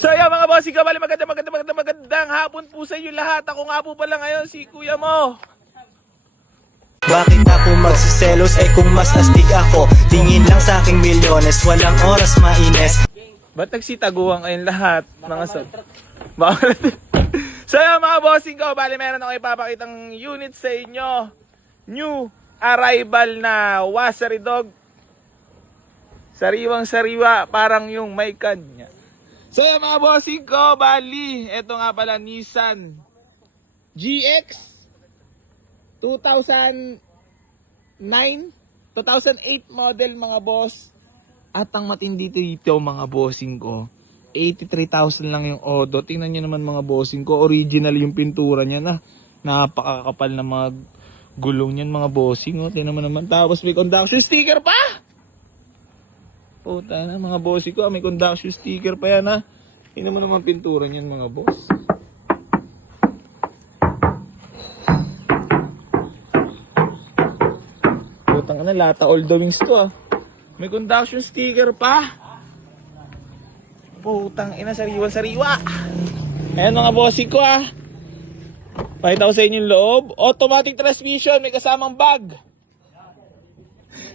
So yan mga bossing ko, magandang hapon po sa inyo lahat. Ako nga po pala ngayon si Kuya Mo. Bakit ako magsiselos kung mas astig ako? Tingin lang sa aking milyones, walang oras maines. Ba't nagsitaguan kayong lahat mga So yan mga bossing ko, meron ako ipapakitang unit sa inyo. New arrival na Wasari Dog. Sariwang sariwa, parang yung may kanya. So yan mga bossing ko, eto nga pala Nissan GX 2008 model mga boss. At ang matindi dito mga bossing ko, 83,000 lang yung odo. Tingnan nyo naman mga bossing ko, original yung pintura niya na. Napakakapal na mga gulong niyan mga bossing. Tingnan mo naman, tapos may conduction sticker pa. Puta na mga bossing ko, may conduction sticker pa yan ha. Tingnan mo naman pintura niyan mga boss. Putang na, lata all the wings to ah. May conduction sticker pa. Putang ina, sariwa. Ayan mga bossing ko ah. Pakita ko sa inyo yung loob. Automatic transmission, may kasamang bag.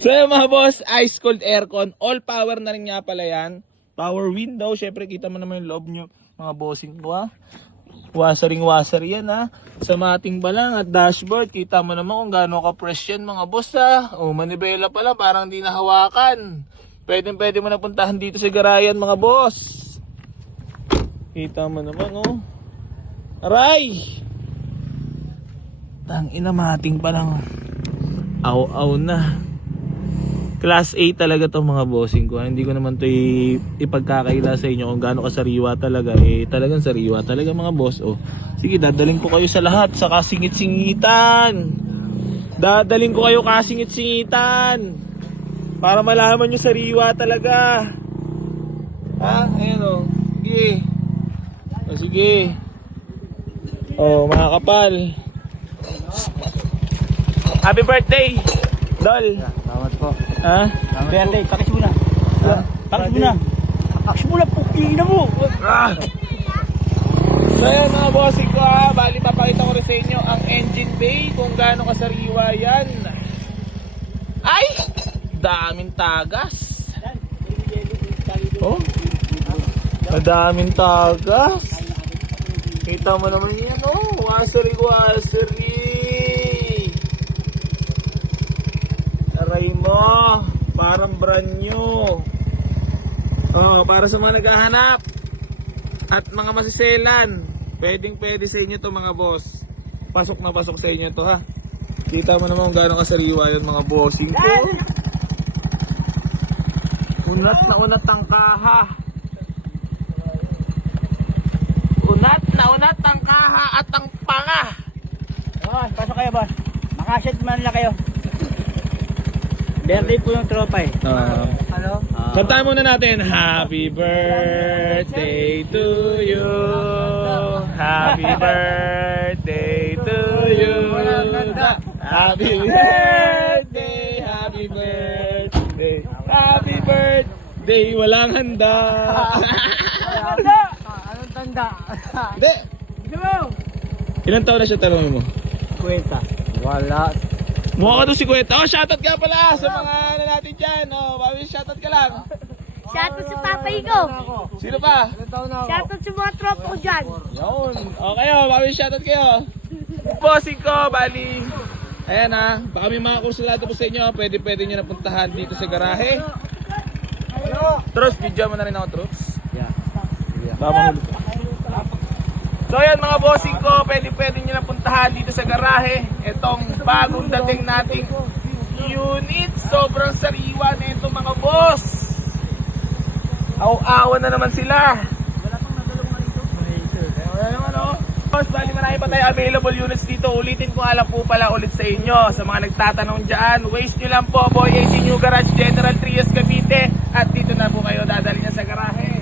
So yun mga boss, ice cold aircon. All power na rin nga pala yan. Power window, syempre kita mo naman yung loob nyo mga bossing ko ah. Wasering yan ha. Sa mating ba lang at dashboard, kita mo naman kung gaano ka-fresh yan mga boss ha. O manibela pala, parang di nahawakan. Pwede mo na puntahan dito sa garayan mga boss. Kita mo naman oh. Aray! Tangina, mating pa lang. Aw na. Class A talaga to mga bossing ko. Hindi ko naman to ipagkakaila sa inyo kung gaano kasariwa talaga. Talagang sariwa talaga mga boss. Oh. Sige, dadaling ko kayo sa lahat sa kasingit-singitan. Dadaling ko kayo kasingit-singitan. Para malaman nyo sariwa talaga. Ha? Ayan oh. Sige. Oh, sige. Oh, mga kapal. Happy birthday, Dol. Salamat po. Ha? Birthday, pakis muna. Pakis muna. Pakis muna, pukina mo. Ah! So yun mga bossing ko ha, papakita ko rin sa inyo ang engine bay, kung gaano kasariwa yan. Ay! Daming tagas. Oh? Madaming tagas. Kita mo naman yan oh, wasari. Aray mo, parang brand new. Oh, para sa mga naghahanap at mga masiselan, pwede sa inyo to mga boss. Pasok na pasok sa inyo to ha. Kita mo naman kung gaano kasariwa yun mga bossing ko. Unat na unat ang kaha. Unat na unat ang kaha at ang panga. Pasok kayo, boss. Makasit man lang kayo. Birthday po yung tropa eh. Hello? Kantahan muna natin. Happy birthday to you. Happy birthday to you. Happy birthday. Happy birthday. Happy birthday. Walang handa. Tanda! Anong tanda? Hindi. Ilan taon na siya, tanongin mo? Kwenta. Wala. Mukha ka doon si Kwenta. Oh, shoutout ka pala sa mga natin dyan. Oh, bawi, shoutout ka lang. Shoutout sa papay ko. Sino pa? Shoutout sa mga tropa ko dyan. Yun. Okay, bawi, shoutout kayo. Bossing ko, bali. Ayan ha. Baka may mga kursulado po sa inyo. Pwede nyo napuntahan dito sa garahe. Troops, video mo na rin ako, Troops. Yeah. Babang So ayan mga bossing ko, pwede nyo na puntahan dito sa garahe. Itong bagong dating nating unit. Sobrang sariwa na ito mga boss. Aw-awan na naman sila. Ayan naman oh. Boss, bali marami pa tayo available units dito. Ulitin ko alam po pala ulit sa inyo. Sa mga nagtatanong dyan, waste nyo lang po. Boy AC New Garage, General Trias, Cavite. At dito na po kayo dadali na sa garahe.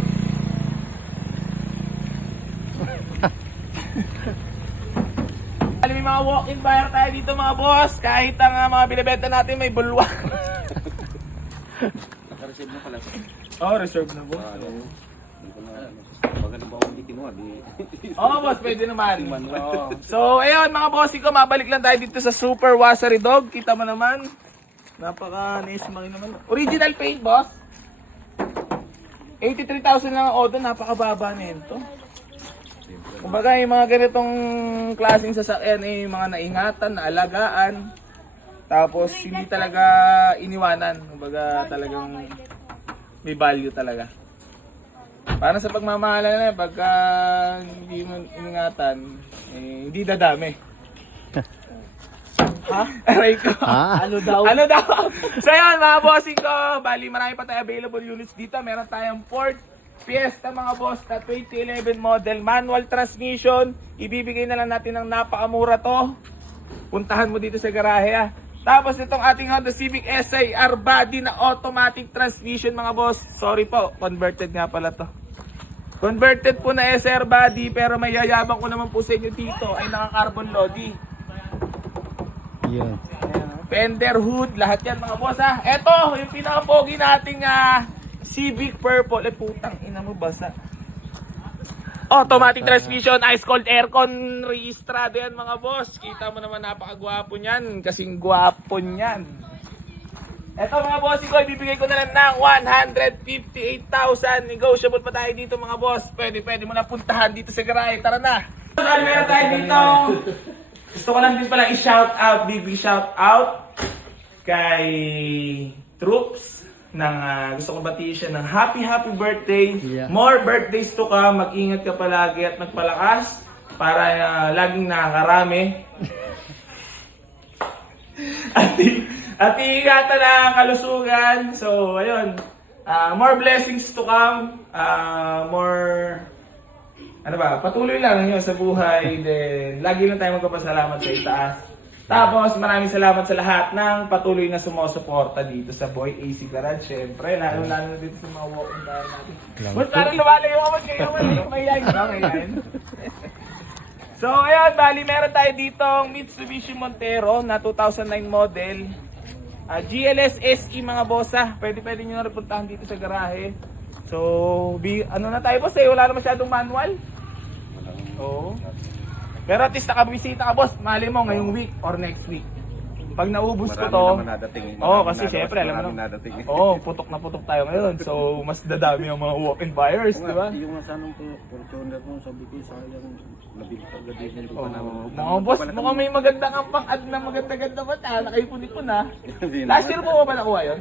May mga walk-in buyer tayo dito mga boss. Kahit ang mga binibenta natin may bulwak. Naka-reserve na pala. Oh, reserve na boss. Oo, boss, pwede naman. Oo. So, ayun mga bossing ko, mabalik lang tayo dito sa Super Wasari Dog. Kita mo naman. Napaka-nice naman. Original paint, boss. 83,000 lang ang auto, napakababa na yun to. Kumbaga, yung mga ganitong klaseng sasakyan ay mga naingatan, naalagaan. Tapos, hindi talaga iniwanan. Kumbaga, talagang may value talaga. Para sa pagmamahalan na, pagka hindi mo iningatan, hindi dadami. Ha? Aray ko. Ano daw? Ano daw? So yan mga bossing ko, bali marami pa tayo available units dito. Meron tayong Ford Fiesta mga boss na 2011 model, manual transmission. Ibibigay na lang natin ng napakamura to. Puntahan mo dito sa garahe ah. Tapos itong ating Honda Civic SI-R body na automatic transmission mga boss. Sorry po, converted nga pala to. Converted po na SR body pero may yayabang ko naman po sa inyo dito ay naka-carbon lodi. Yan. Fender hood, lahat yan mga boss ha. Eto, yung pinaka-pogi nating Civic Purple. Putang ina mo basa. Automatic transmission, ice cold aircon, registrado yan mga boss. Kita mo naman napakagwapo niyan, kasing gwapo niyan. Eto mga boss, ibibigay ko na lang ng 158,000. Negotiable pa tayo dito mga boss. Pwede mo na puntahan dito sa garahe. Tara na. Meron tayo dito. Gusto ko lang din pala i-shout out, big shout out kay Troops ng gusto ko batiin siya ng happy birthday. Yeah. More birthdays to come. Mag-ingat ka palagi at magpalakas para laging nakakarami. at iingatan ang kalusugan. So, ayun. More blessings to come. More patuloy lang yun sa buhay. Then, lagi lang tayo magpapasalamat sa itaas. Tapos, maraming salamat sa lahat ng patuloy na sumusuporta dito sa Boy AC Garage. Siyempre, lalo na dito sa mga walk-in tayo natin. But parang lumalayo ako kayo. Mayayin ba? Mayayin. So, ayun, bali, meron tayo ditong Mitsubishi Montero na 2009 model. GLS SE mga bossa. Pwede nyo na rin puntahan dito sa garahe. So, ano na tayo boss wala na masyadong manual. Oo. Pero at least nakabisita ka boss, mali mo ngayong week or next week. Pag naubos ko to, kasi syempre alam mo na. Putok na putok tayo ngayon. So, mas dadami ang mga walk-in buyers, di ba? Yung nasanong Fortuner mo, sabi ko sayang labing pagdating ko pa naman. Mga boss, mukhang may magandang ang pang-ad na maganda-ganda ba? Nakaipon-ipon na. Last year po ba nakuha yun?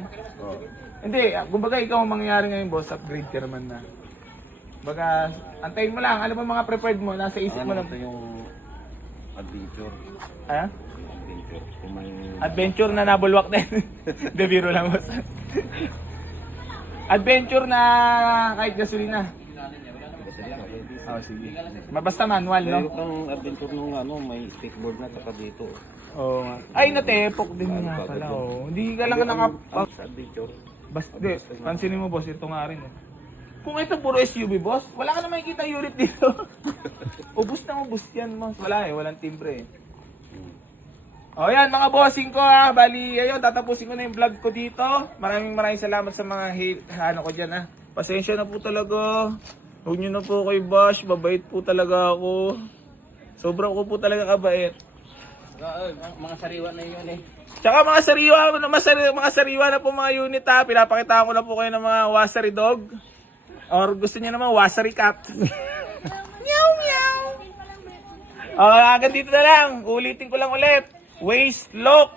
Hindi, kumbaga ikaw ang mangyayari ngayon boss, upgrade ka naman na. Baga, antayin mo lang, ano ba mga preferred mo? Nasa isip mo lang. Yung adventure. Adventure na nabulwak din. De biro lang boss. Adventure na kahit gasolina. Sige. Basta manual, no? Yung adventure nung may skateboard na saka dito. Oo nga. Ay, natepok din nga pala. Hindi ka lang Sa adventure. Basta, pansinin mo boss, ito nga rin. Kung ito puro SUV boss, wala ka na makikita unit dito. Ubus yan boss. Walang timbre O yan mga bossing ko bali, ayun, tatapusin ko na yung vlog ko dito. Maraming salamat sa mga ko dyan Pasensya na po talaga. Huwag nyo na po kay bash, mabait po talaga ako. Sobrang ko po talaga kabait. Mga sariwa na yun Tsaka mga sariwa na po mga unit Pinapakita ko na po kayo ng mga wasari dog. Or gusto niyo naman wasari cat. Meow meow. Hanggang dito na lang. Ulitin ko lang ulit. Waist lock.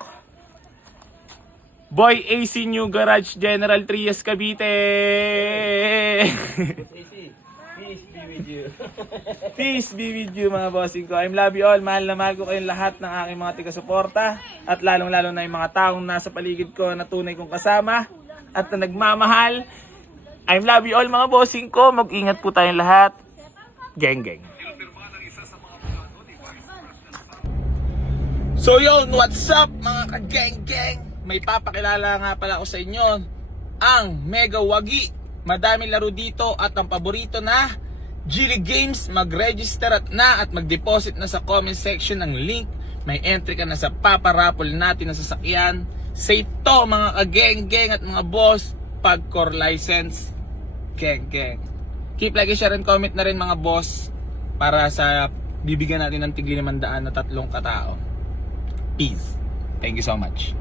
Boy AC New Garage General Trias Cavite. Peace be with you mga bossing ko. I'm love you all. Mahal na mahal ko kayong lahat ng aking mga taga-suporta. At lalong-lalo na yung mga taong nasa paligid ko na tunay kong kasama. At na nagmamahal. I'm love you all mga bossing ko. Mag-ingat po tayong lahat. Geng geng. So yun, what's up mga ka-geng-geng? May papakilala nga pala ako sa inyo. Ang Mega Wagi. Madaming laro dito at ang paborito na Gili Games. Mag-register at mag-deposit na sa comment section ng link. May entry ka na sa paparapol natin na sasakyan. Say to mga ka-geng-geng at mga boss. Pag core license, geng-geng. Keep like, share, and comment na rin mga boss para sa bibigyan natin ng tigli 500 na 3 katao. Peace. Thank you so much.